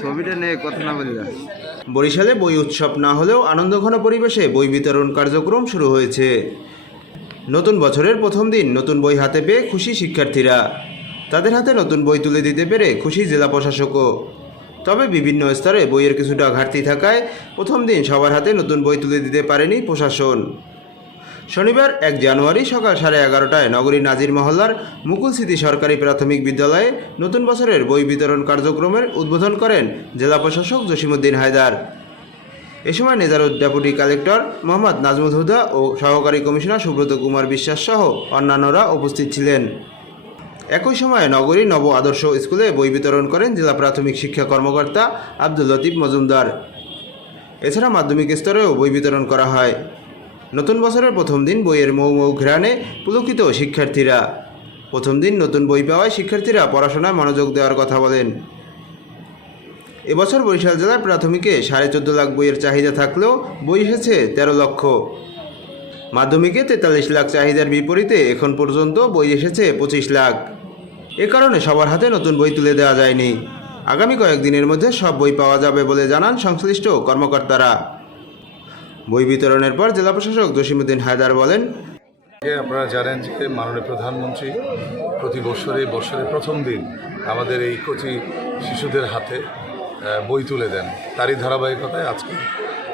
ছবিটা নিয়ে কথা না বললাম বরিশালে বই উৎসব না হলেও আনন্দঘন পরিবেশে বই বিতরণ কার্যক্রম শুরু হয়েছে। নতুন বছরের প্রথম দিন নতুন বই হাতে পেয়ে খুশি শিক্ষার্থীরা। তাদের হাতে নতুন বই তুলে দিতে পেরে খুশি জেলা প্রশাসকও। তবে বিভিন্ন স্তরে বইয়ের কিছুটা ঘাটতি থাকায় প্রথম দিন সবার হাতে নতুন বই তুলে দিতে পারেনি প্রশাসন। শনিবার এক জানুয়ারি সকাল সাড়ে এগারোটায় নগরীর নাজির মহল্লার মুকুল স্মৃতি সরকারি প্রাথমিক বিদ্যালয়ে নতুন বছরের বই বিতরণ কার্যক্রমের উদ্বোধন করেন জেলা প্রশাসক জসিমুদ্দিন হায়দার। এ সময় নেজারুদ ডেপুটি কালেক্টর মোহাম্মদ নাজমুল হুদা ও সহকারী কমিশনার সুব্রত কুমার বিশ্বাস সহ অন্যান্যরা উপস্থিত ছিলেন। একই সময়ে নগরীর নব আদর্শ স্কুলে বই বিতরণ করেন জেলা প্রাথমিক শিক্ষা কর্মকর্তা আব্দুল লতিফ মজুমদার। এছাড়া মাধ্যমিক স্তরেও বই বিতরণ করা হয়। নতুন বছরের প্রথম দিন বইয়ের মৌ মৌ ঘ্রাণে পুলকিত শিক্ষার্থীরা। প্রথম দিন নতুন বই পাওয়ায় শিক্ষার্থীরা পড়াশোনায় মনোযোগ দেওয়ার কথা বলেন। এবছর বরিশাল জেলার প্রাথমিকে সাড়ে চোদ্দ লাখ বইয়ের চাহিদা থাকলেও বই এসেছে তেরো লক্ষ। মাধ্যমিকে তেতাল্লিশ লাখ চাহিদার বিপরীতে এখন পর্যন্ত বই এসেছে পঁচিশ লাখ। এ কারণে সবার হাতে নতুন বই তুলে দেওয়া যায়নি। আগামী কয়েকদিনের মধ্যে সব বই পাওয়া যাবে বলে জানান সংশ্লিষ্ট কর্মকর্তারা। বই বিতরণের পর জেলা প্রশাসক জসিমুদ্দিন হায়দার বলেন আপনারা জানেন যে মাননীয় প্রধানমন্ত্রী প্রতি বছরে বছরের প্রথম দিন আমাদের এই কচি শিশুদের হাতে বই তুলে দেন। তারই ধারাবাহিকতায় আজকে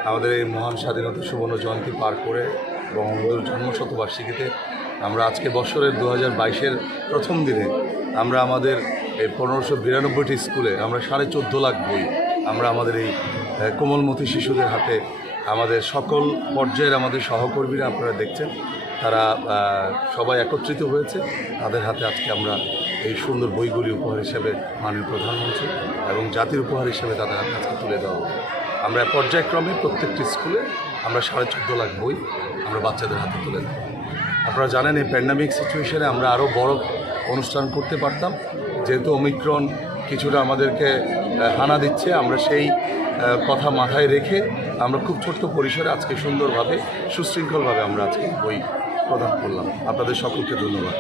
আমাদের এই মহান স্বাধীনতা সুবর্ণ জয়ন্তী পার করে বঙ্গবন্ধুর জন্মশতবার্ষিকীতে আমরা আজকে বছরের দু হাজার প্রথম দিনে আমরা আমাদের এই পনেরোশো বিরানব্বইটি স্কুলে আমরা সাড়ে চোদ্দ লাখ বই আমরা আমাদের এই কোমলমতি শিশুদের হাতে আমাদের সকল পর্যায়ের আমাদের সহকর্মীরা আপনারা দেখছেন, তারা সবাই একত্রিত হয়েছে। তাদের হাতে আজকে আমরা এই সুন্দর বইগুলি উপহার হিসেবে মাননীয় প্রধানমন্ত্রী এবং জাতির উপহার হিসেবে তাদের হাতে আজকে তুলে দেওয়া। আমরা পর্যায়ক্রমে প্রত্যেকটি স্কুলে আমরা সাড়ে চোদ্দ লাখ বই আমরা বাচ্চাদের হাতে তুলে দেবো। আপনারা জানেন, এই প্যান্ডামিক সিচুয়েশনে আমরা আরও বড় অনুষ্ঠান করতে পারতাম। যেহেতু অমিক্রণ কিছুটা আমাদেরকে হানা দিচ্ছে। আমরা সেই কথা মাথায় রেখে আমরা খুব ছোট্ট পরিসরে আজকে সুন্দরভাবে, সুশৃঙ্খলভাবে আমরা আজকে বই প্রদান করলাম। আপনাদের সকলকে ধন্যবাদ।